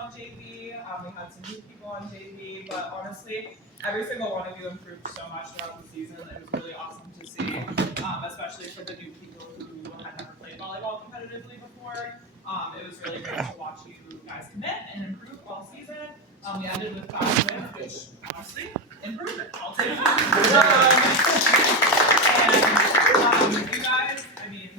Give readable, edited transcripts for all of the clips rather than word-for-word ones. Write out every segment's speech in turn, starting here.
on JV. We had some new people on JV, but honestly, every single one of you improved so much throughout the season. It was really awesome to see, especially for the new people who had never played volleyball competitively before. It was really great to watch you guys commit and improve all season. We ended with 5 wins, which honestly, improvement. I'll take it. And you guys, I mean,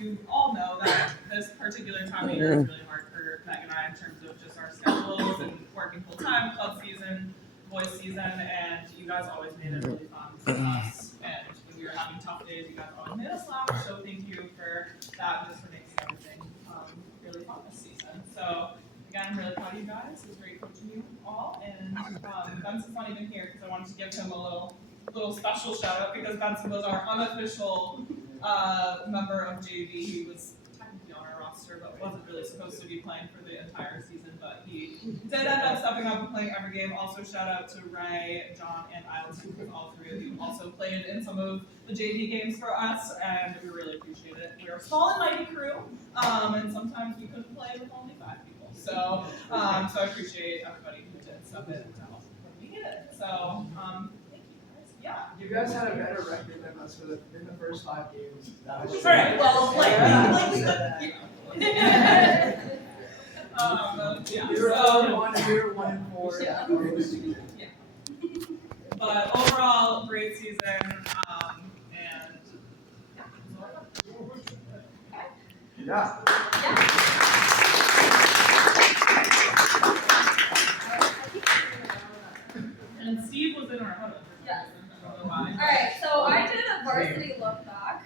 you all know that this particular time of year is really hard for Meg and I in terms of just our schedules and working full time, club season, boys season, and you guys always made it really fun for us. And when we were having tough days, you guys always made us laugh. So thank you for that, just for making everything really fun this season. So again, I'm really proud of you guys. It was great coaching you all. And Benson's not even here because I wanted to give him a little special shout out because Benson was our unofficial member of JV. He was technically on our roster, but wasn't really supposed to be playing for the entire season. But he did end up stepping up and playing every game. Also, shout out to Ray, John, and Isles, because all 3 of you also played in some of the JV games for us, and we really appreciate it. We are a small and mighty crew, and sometimes we couldn't play with only 5 people. So I appreciate everybody who did step in to help when we did it. So yeah. You guys had a better record than us in the first 5 games. Right. Well, We were 4-1, we were 1-4. Yeah. But overall, great season. And yeah. And Steve was in our huddle. Yes. Alright, so I did a varsity look back,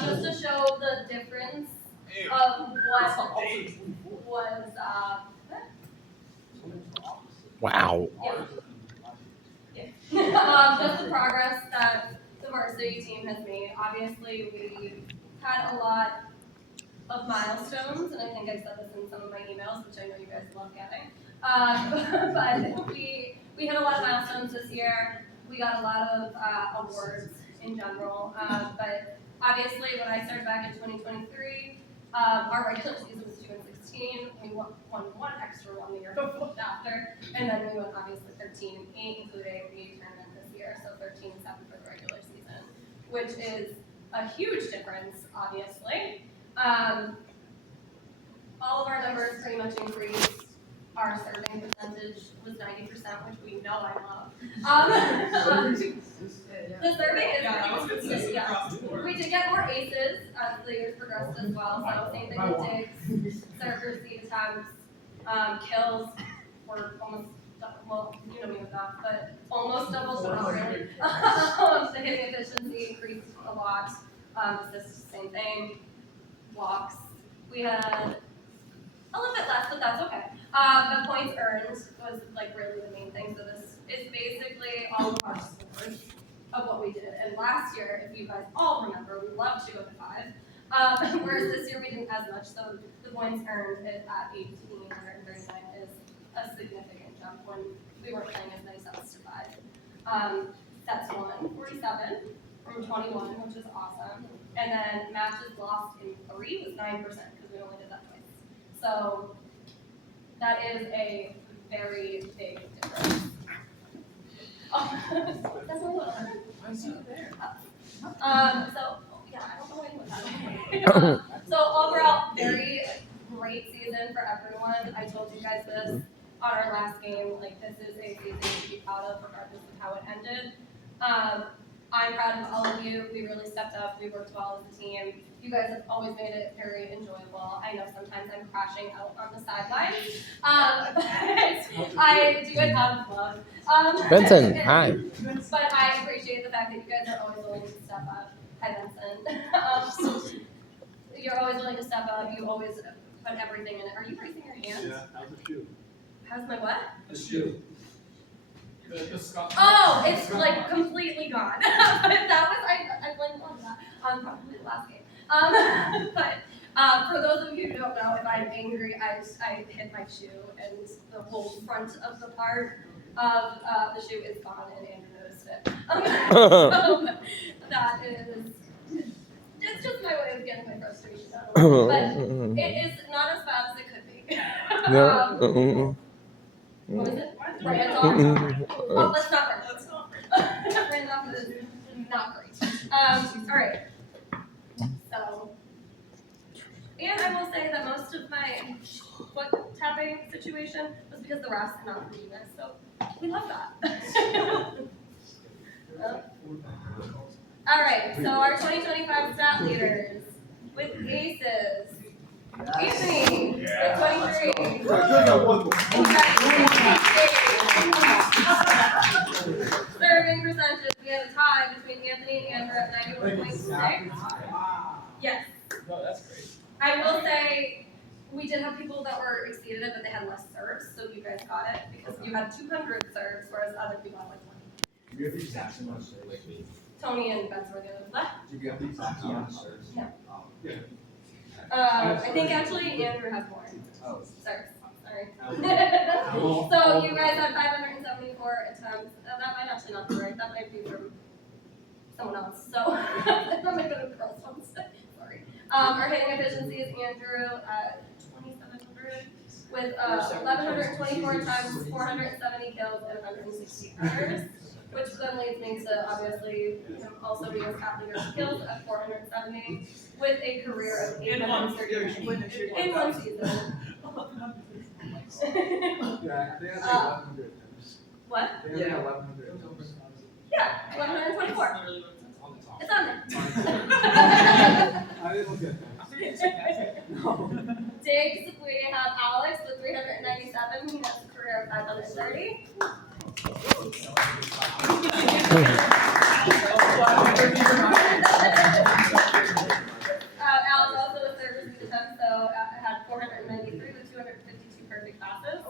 just to show the difference of what was, Wow. just the progress that the varsity team has made. Obviously, we had a lot of milestones, and I think I said this in some of my emails, which I know you guys love getting. But we had a lot of milestones this year. We got a lot of awards in general. But obviously, when I started back in 2023, our regular season was 2-16. We won 1 extra one the year before after, and then we went obviously 13-8, including the tournament this year, so 13-7 for the regular season, which is a huge difference, obviously. All of our numbers pretty much increased. Our serving percentage was 90%, which we know I love. The serving is pretty consistent, yeah. We did get more aces as the years progressed as well, so same thing with digs, serve receive attempts, kills were almost, well, you know me with that, but almost double, so not really. The hitting efficiency increased a lot, assists, same thing, walks. We had a little bit less, but that's okay. The points earned was like really the main thing. So this is basically all of our scores of what we did. And last year, if you guys all remember, we loved to go to 5. Whereas this year we didn't as much. So the points earned at 1,839 is a significant jump when we weren't playing as many sets to 5. Sets won 47 from 21, which is awesome. And then matches lost in 3 was 9% because we only did that twice. So that is a very big difference. Oh, that's my little one. I see it there. So yeah, I don't know why you put that. So overall, very great season for everyone. I told you guys this on our last game. Like, this is a season to be proud of, regardless of how it ended. I'm proud of all of you. We really stepped up. We worked well as a team. You guys have always made it very enjoyable. I know sometimes I'm crashing out on the sidelines. I do it out of love. Benson, hi. But I appreciate the fact that you guys are always willing to step up. Hi, Benson. You're always willing to step up. You always put everything in it. Are you raising your hands? Yeah, how's the shoe? How's my what? The shoe. Oh, it's like completely gone. But that was, I blamed on that probably the last game. But for those of you who don't know, if I'm angry, I hit my shoe, and the whole front of the part of the shoe is gone, and Andrew noticed it. So that is, it's just my way of getting my frustration out. But it is not as bad as it could be. No. What is it? Why Randolph? Well, let's not first. Let's not. Randolph is not great. All right. So, and I will say that most of my foot tapping situation was because the refs could not do this, so we love that. All right, so our 2025 stat leaders with aces. Anthony with 23. Serving percentage, we have a tie between Anthony and Andrew at 91.6. Yes. No, that's great. I will say, we did have people that were exceeded it, but they had less serves, so you guys got it, because you had 200 serves, whereas other people had like 20. You have the exact amount of serves. Tony and Ben's were the other left. You have the exact amount of serves. No. Yeah. I think actually Andrew has more Oh. serves. Sorry. Oh. So you guys had 574 attempts. That might actually not be right. That might be from someone else. So that might go to the girls' ones. Sorry. Our hitting efficiency is Andrew at 2,700 with 1,124 attempts, 470 kills, and 160 runners. Which then leads me to obviously him also being a stat leader of kills at 470 with a career of 830 in one season. Yeah, they had 1,100 attempts. What? They had 1,100 attempts. Yeah, 1,124. It's on there. I didn't look at that. No. Diggs, we have Alex with 397. He has a career of 530. Alex also a service attempt, so had 493 with 252 perfect passes.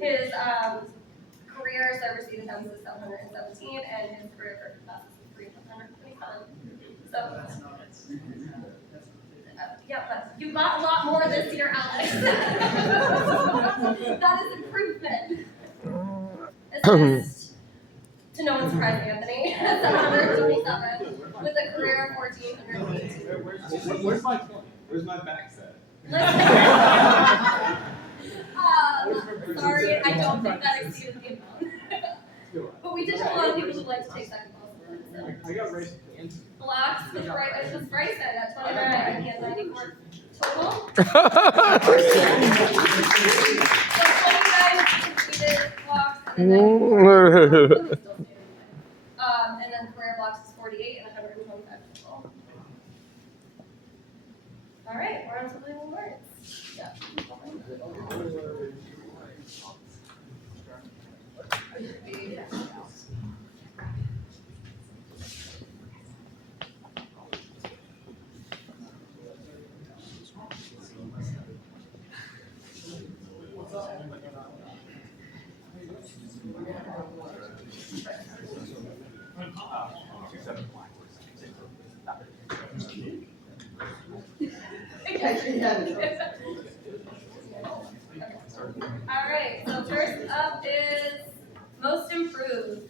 His career service attempts is 717, and his career perfect passes is 327. So, yeah, but you got a lot more this year, Alex. That is improvement. Assist to no one's surprise, Anthony, 727 with a career of 1,418. Where's my point? Where's my back set? Sorry, I don't think that exceeded the amount. But we did have a lot of people who like to take second balls. I got raced. Blocks was Bryson at 29, and he had 94 total. So 29 completed blocks, and then and then career blocks is 48 and 125 total. All right, we're on to legal words. Yeah. All right, so first up is most improved.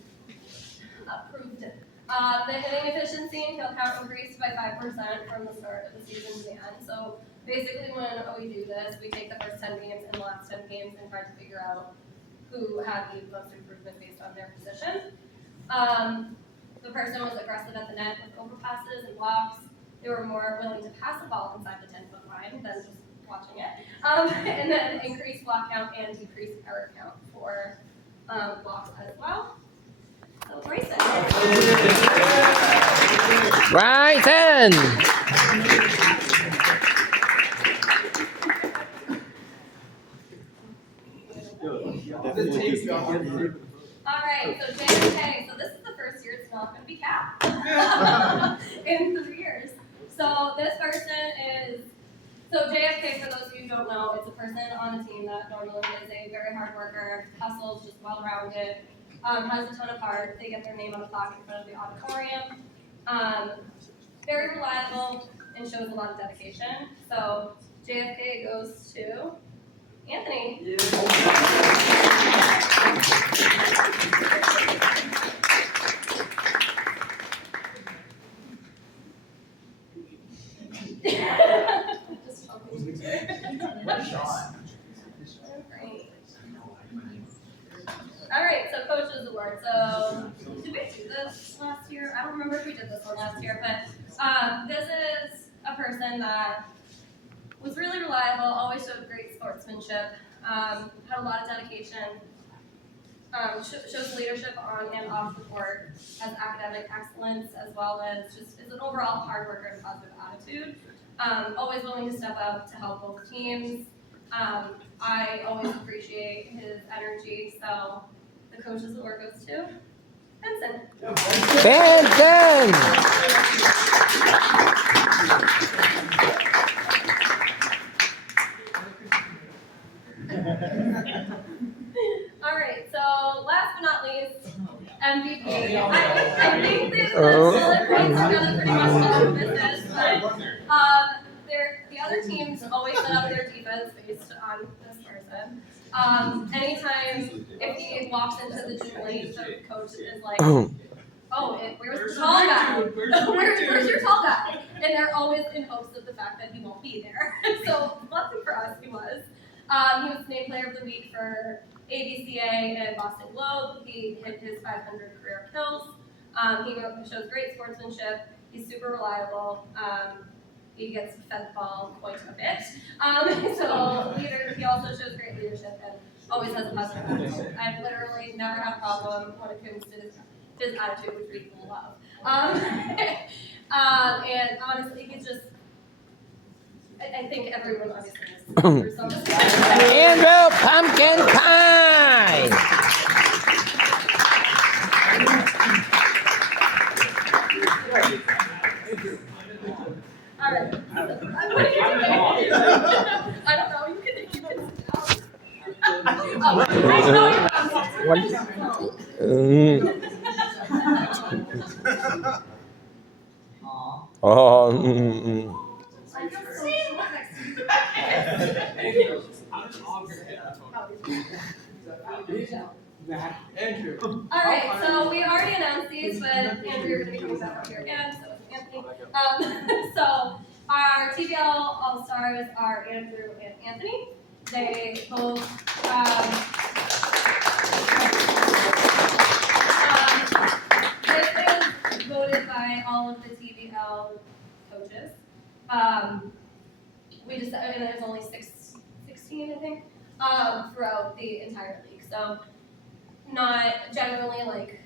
The hitting efficiency and kill count increased by 5% from the start of the season to the end. So basically when we do this, we take the first 10 games and the last 10 games and try to figure out who had the most improvement based on their position. The person was aggressive at the net with overpasses and blocks. They were more willing to pass the ball inside the 10-foot line than just watching it. And then increased block count and decreased error count for blocks as well. So Bryson. Bryson. All right, so JFK. So this is the first year it's not going to be capped in 3 years. So this person is, so JFK, for those of you who don't know, it's a person on a team that normally is a very hard worker, hustles, just well-rounded, has a ton of heart. They get their name on the plaque in front of the auditorium. Very reliable and shows a lot of dedication. So JFK goes to Anthony. remember if we did this one last year, but this is a person that was really reliable, always showed great sportsmanship, had a lot of dedication, shows leadership on and off the court, has academic excellence, as well as just is an overall hard worker and positive attitude. Always willing to step up to help both teams. I always appreciate his energy, so the Coach's Award goes to Vincent. Vincent! All right, so last but not least, MVP. Oh, I think these bullet points together pretty much all of this, but the other teams always set up their defense based on this person. Anytime if he walks into the gym late, the coach is like, oh, where's the tall guy? Where's your tall guy? And they're always in hopes of the fact that he won't be there. So lucky for us, he was. He was named Player of the Week for ABCA and Boston Globe. He hit his 500 career kills. He shows great sportsmanship. He's super reliable. He gets fed the ball quite a bit. So he also shows great leadership and always has a positive attitude. I've literally never had a problem when it comes to his attitude, which we love. And honestly, he's just, I think everyone obviously is some Andrew Pumpkin Pie! All right. What are you doing? I don't know. You can sit down. Oh, I know you're Andrew. All right, so we already announced these, but Andrew, you're going to be coming back up here again, so is Anthony. So our TVL All-Stars are Andrew and Anthony. They both this is voted by all of the TVL coaches. And there's only 16, I think, throughout the entire league. So not generally like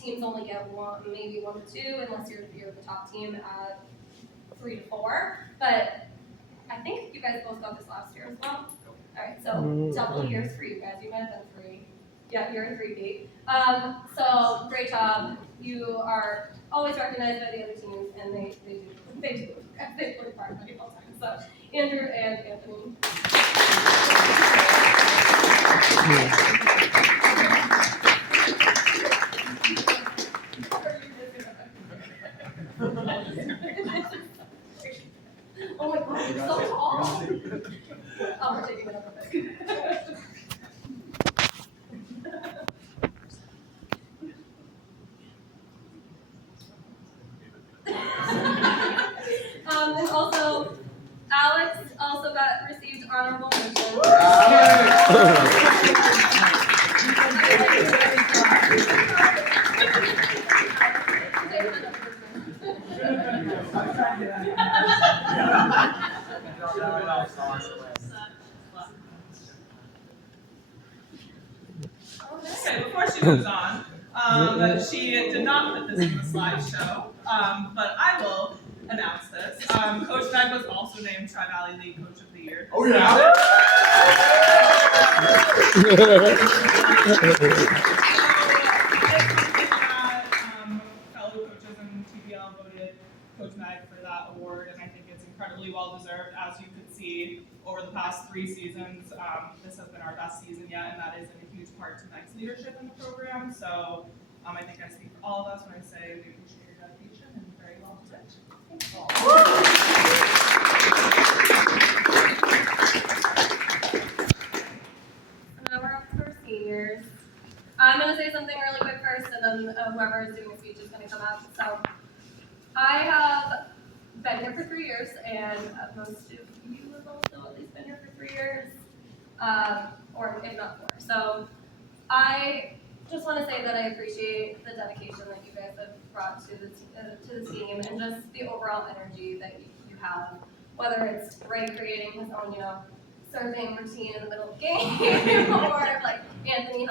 teams only get one, maybe 1 to 2, unless you're the top team at 3 to 4. But I think you guys both got this last year as well. All right, so double years for you guys. You might have been 3. Yeah, you're in 3B. So great job. You are always recognized by the other teams, and they play part of it all the time. So Andrew and Anthony. Oh my God, you're so tall. Oh, we're taking it up a bit. And also, Alex also received honorable mention. Okay, before she moves on, she did not put this in the slideshow, but I will announce this. Coach Wed was also named Tri-Valley League Coach of the Year. Oh, yeah? Fellow coaches in TBL voted Coach Wed for that award, and I think it's incredibly well deserved. As you could see over the past 3 seasons, this has been our best season yet, and that is a huge part to Meg's leadership in the program. So I think I speak for all of us when I say we appreciate your dedication and very well deserved. Thanks all. Now we're up to our seniors. I'm going to say something really quick first, and then whoever is doing the speech is going to come up. So I have been here for 3 years, and most of you have also at least been here for 3 years, or if not 4. So I just want to say that I appreciate the dedication that you guys have brought to the team and just the overall energy that you have, whether it's Ray creating his own, serving routine in the middle of the game, or like Anthony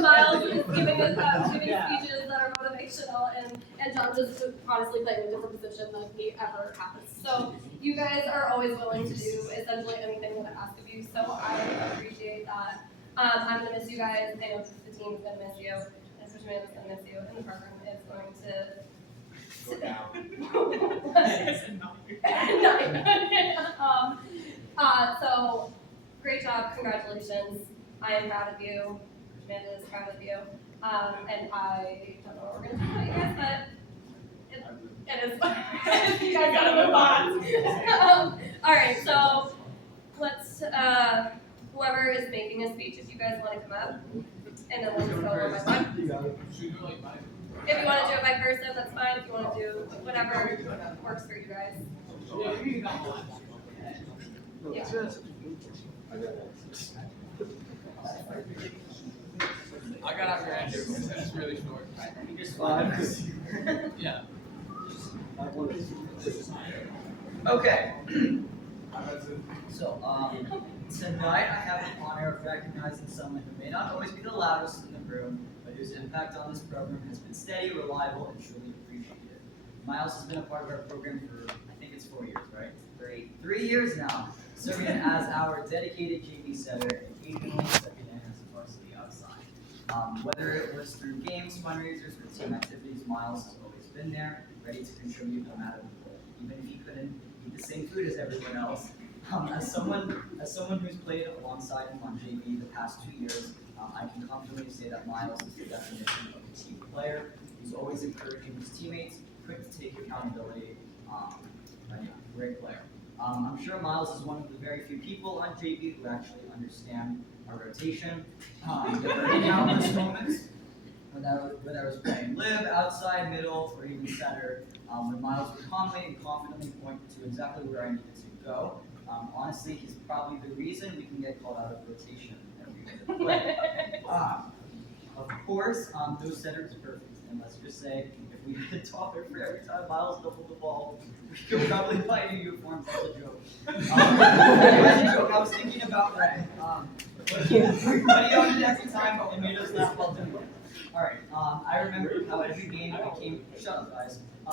Miles is giving speeches that are motivational, and John just honestly playing a different position than he ever has. So you guys are always willing to do essentially anything that I ask of you. So I appreciate that. I'm gonna miss you guys. I know the team's gonna miss you, and especially Amanda's gonna miss you, and the program is going to Go down. So great job, congratulations. I am proud of you. Amanda is proud of you. And I don't know what we're gonna do about you guys, but it is. You guys gotta move on. All right, so let's whoever is making a speech, if you guys want to come up, and then we'll just go over by one. You got it. Should we do it like mine? If you want to do it by person, that's fine. If you want to do whatever works for you guys. Yeah. I got out your answer because it's really short. Just five. Yeah. Okay. So, tonight I have the honor of recognizing someone who may not always be the loudest in the room, but whose impact on this program has been steady, reliable, and truly appreciated. Miles has been a part of our program for, I think it's 4 years, right? 3 years now, serving as our dedicated JV setter and occasionally stepping in as a varsity outside. Whether it was through games, fundraisers, or team activities, Miles has always been there, ready to contribute no matter the role, even if he couldn't eat the same food as everyone else. As someone who's played alongside him on JV the past 2 years, I can confidently say that Miles is the definition of a team player. He's always encouraging his teammates, quick to take accountability, and yeah, great player. I'm sure Miles is one of the very few people on JV who actually understand our rotation. There were countless moments whether I was playing live, outside, middle, or even center, when Miles would calmly and confidently point to exactly where I needed to go. Honestly, he's probably the reason we can get called out of rotation every other play. Of course, those setters are perfect, and let's just say, if we did taller for every time Miles doubled the ball, we could probably buy new uniforms as a joke. It was a joke, I was thinking about Ray. But he on it every time, but we made us laugh while doing it. Alright, I remember how every game became, shut up guys. I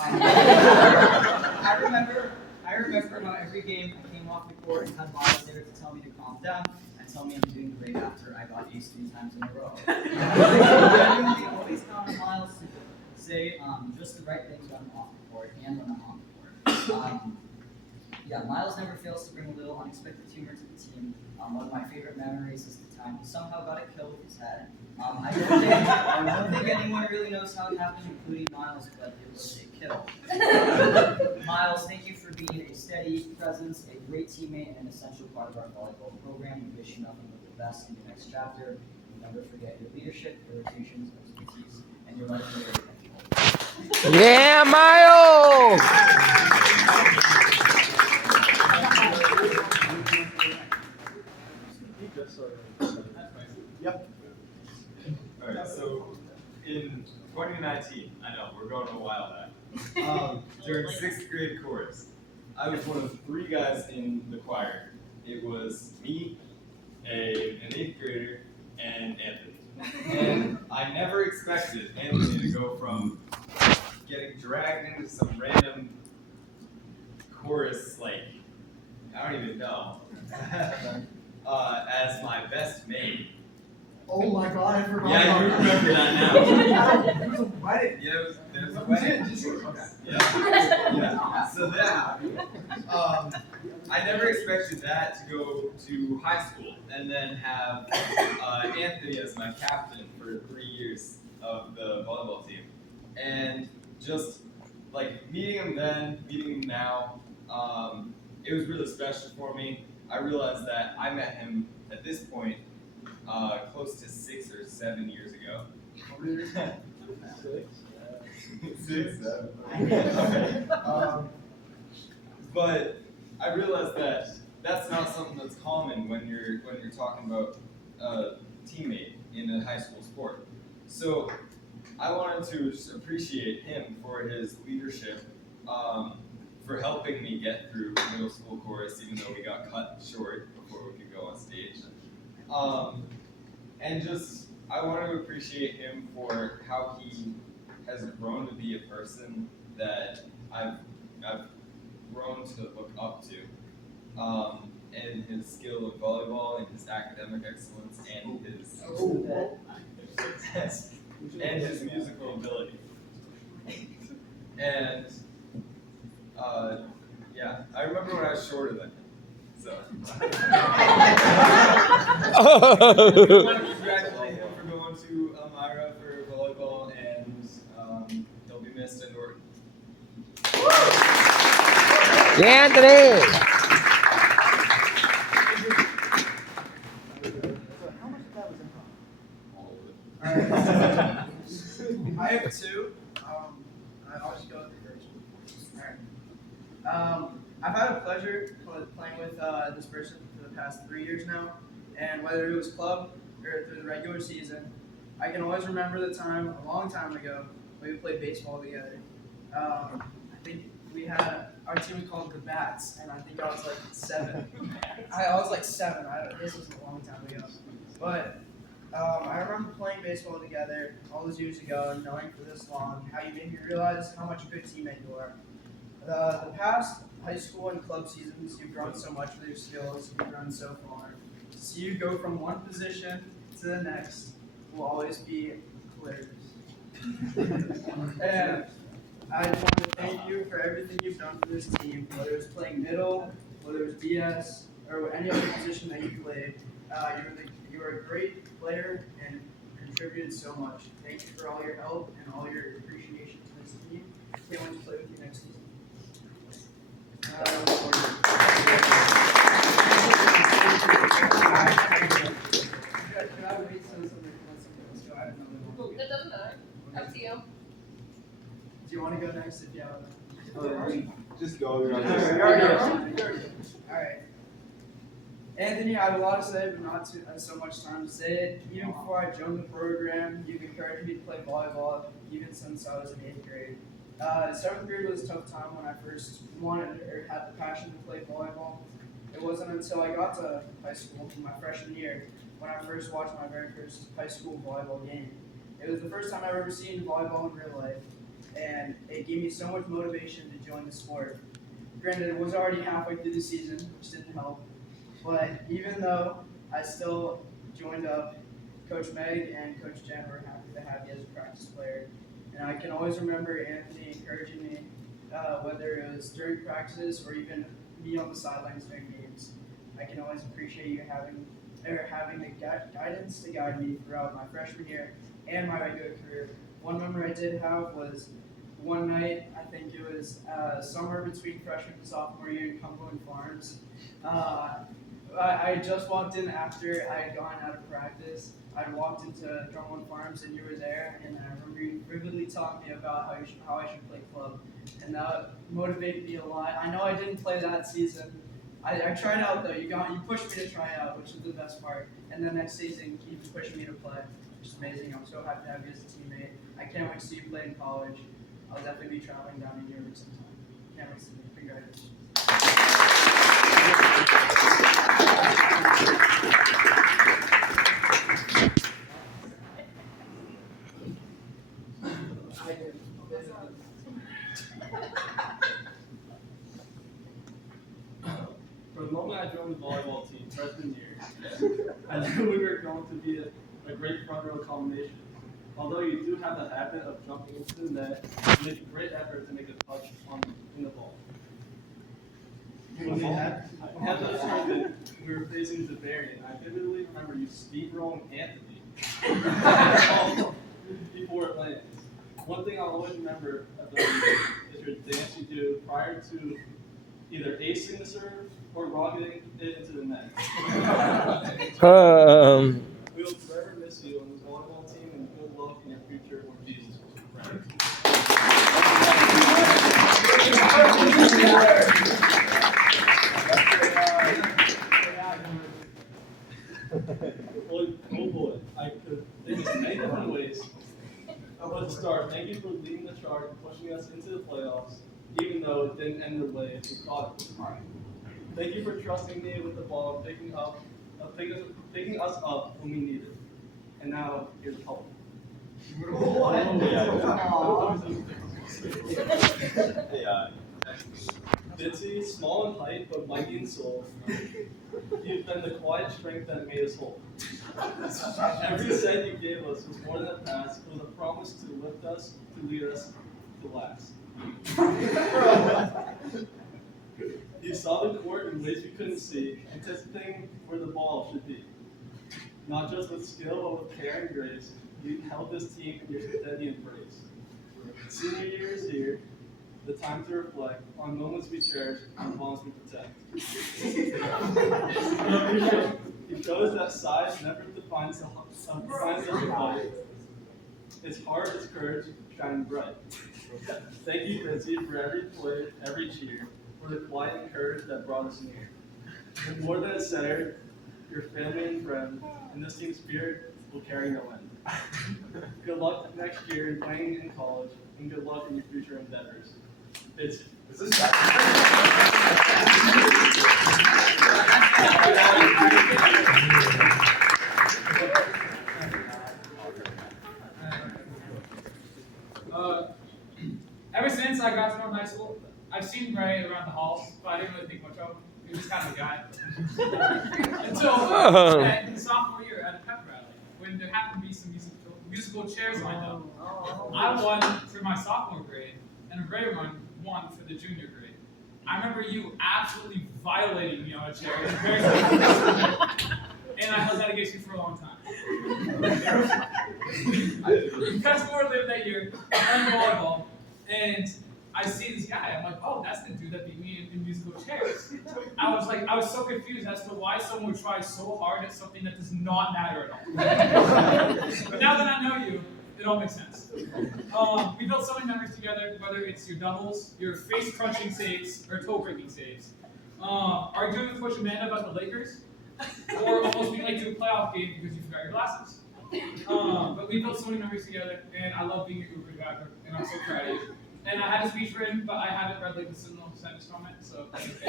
remember how every game I came off the court and had Miles there to tell me to calm down and tell me I'm doing great after I got ace 3 times in a row. I genuinely always count on Miles to say just the right things when I'm off the court and when I'm on the court. Yeah, Miles never fails to bring a little unexpected humor to the team. One of my favorite memories is the time he somehow got a kill with his head. I don't think anyone really knows how it happened, including Miles, but it was a kill. Miles, thank you for being a steady presence, a great teammate, and an essential part of our volleyball program. We wish you nothing but the best in your next chapter. And never forget your leadership, your rotations, expertise, and your legendary technical. Yeah, Miles! Yep. Alright, so in 2019, I know, we're going a while back, during 6th grade chorus, I was one of 3 guys in the choir. It was me, an 8th grader, and Anthony. And I never expected Anthony to go from getting dragged into some random chorus, like, I don't even know, as my best mate. Oh my god, I forgot. Yeah, you remember that now. It was a wedding. Yeah, there was a wedding. Okay. Yeah. So then, I never expected that to go to high school and then have Anthony as my captain for 3 years of the volleyball team. And just like meeting him then, meeting him now, it was really special for me. I realized that I met him at this point close to 6 or 7 years ago. 6, 7. Okay. But I realized that that's not something that's common when you're talking about a teammate in a high school sport. So I wanted to just appreciate him for his leadership, for helping me get through middle school chorus, even though we got cut short before we could go on stage. And just, I want to appreciate him for how he has grown to be a person that I've grown to look up to. And his skill of volleyball, and his academic excellence, and his musical ability. And yeah, I remember when I was shorter than him. So I want to congratulate him for going to Elmira for volleyball, and he'll be missed in Norton. Anthony! I have two. I'll just go with the first one. Alright. I've had a pleasure playing with this person for the past 3 years now, and whether it was club or through the regular season, I can always remember the time a long time ago when we played baseball together. I think we had our team was called the Bats, and I think I was like 7. I was like 7. This was a long time ago, but. I remember playing baseball together all those years ago, and knowing for this long how you made me realize how much a good teammate you are. The past high school and club seasons, you've grown so much with your skills, you've grown so far. To see you go from one position to the next will always be hilarious. And I want to thank you for everything you've done for this team, whether it's playing middle, whether it was DS, or any other position that you played. You are a great player and contributed so much. Thank you for all your help and all your appreciation to this team. Can't wait to play with you next season. Should I wait so somebody else go? I have another one. That doesn't matter. Up to you. Do you want to go next if you have Just go. Alright. Anthony, I have a lot to say, but not so much time to say it. Even before I joined the program, you've encouraged me to play volleyball, even since I was in 8th grade. 7th grade was a tough time when I first wanted or had the passion to play volleyball. It wasn't until I got to high school, my freshman year, when I first watched my very first high school volleyball game. It was the first time I've ever seen volleyball in real life, and it gave me so much motivation to join the sport. Granted, it was already halfway through the season, which didn't help. But even though I still joined up, Coach Meg and Coach Jen were happy to have me as a practice player. And I can always remember Anthony encouraging me, whether it was during practices or even me on the sidelines during games. I can always appreciate you having the guidance to guide me throughout my freshman year and my regular career. One memory I did have was one night, I think it was somewhere between freshman and sophomore year in Cumberland Farms. I just walked in after I had gone out of practice. I walked into Cumberland Farms and you were there, and I remember you vividly talking to me about how I should play club, and that motivated me a lot. I know I didn't play that season. I tried out though. You pushed me to try out, which is the best part. And then next season, you pushed me to play, which is amazing. I'm so happy to have you as a teammate. I can't wait to see you play in college. I'll definitely be traveling down to Europe sometime. Can't wait to see you. Congratulations. For the moment I joined the volleyball team freshman year, I knew we were going to be a great front row combination. Although you do have the habit of jumping into the net, you make a great effort to make a touch in the ball. When we had the tournament, we were facing Zavarian. I vividly remember you steamrolling Anthony before it lands. One thing I'll always remember about you is your dance you do prior to either acing the serve or rocketing it into the net. We will forever miss you on this volleyball team, and good luck in your future with Jesus. Right. Let's start. Thank you for leading the charge and pushing us into the playoffs, even though it didn't end the way we thought it would. Thank you for trusting me with the ball and picking us up when we needed it. And now, here's the poem. Bitsy, small in height but mighty in soul, you've been the quiet strength that made us whole. Every set you gave us was more than a pass, it was a promise to lift us, to lead us, to last. You saw the court in ways we couldn't see, anticipating where the ball should be. Not just with skill, but with care and grace, you held this team in your steady embrace. Senior year is here, the time to reflect on moments we cherish and bonds we protect. You showed us that size never defines the fight. It's heart, it's courage, shining bright. Thank you, Bitsy, for every play, every cheer, for the quiet and courage that brought us near. You're more than a setter, your family and friend, and this team spirit will carry no end. Good luck next year in playing in college, and good luck in your future endeavors. Bitsy. Ever since I got to Norton High School, I've seen Ray around the halls, but I didn't really think much of him. He was just kind of a guy. Until in sophomore year at a pep rally, when there happened to be some musical chairs lined up. I won for my sophomore grade, and Ray won for the junior grade. I remember you absolutely violating me on a chair. And I held that against you for a long time. Fast forward later that year, I'm playing volleyball, and I see this guy. I'm like, oh, that's the dude that beat me in musical chairs. I was so confused as to why someone would try so hard at something that does not matter at all. But now that I know you, it all makes sense. We built so many memories together, whether it's your doubles, your face-crunching saves, or toe-breaking saves. Arguing with Coach Amanda about the Lakers, or almost being late to a playoff game because you forgot your glasses. But we built so many memories together, and I love being your Uber driver, and I'm so proud of you. And I had a speech written, but I haven't read like the sentence from it, so that's okay.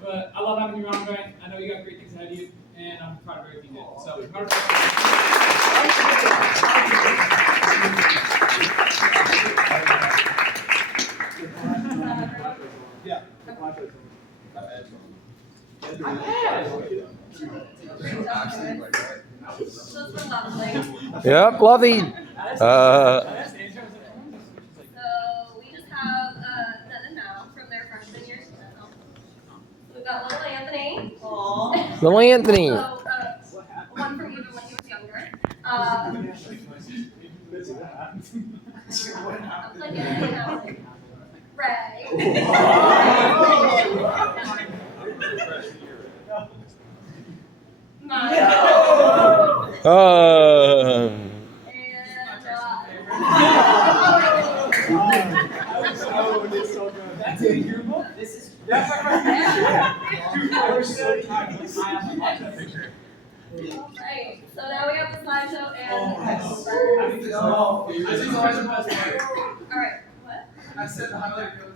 But I love having you around, Ryan. I know you got great things ahead of you, and I'm proud of everything you did. So, Yeah. Yep, lovely. So we just have then and now from their freshman year. We've got little Anthony. Little Anthony. So, one from even when he was younger. Ray. That's in your book? This is That's my first picture. I was so tired. I have to watch that picture. Alright, so now we have the slideshow and I think it's all. I think it's all. Alright, what? I said the highlight reel.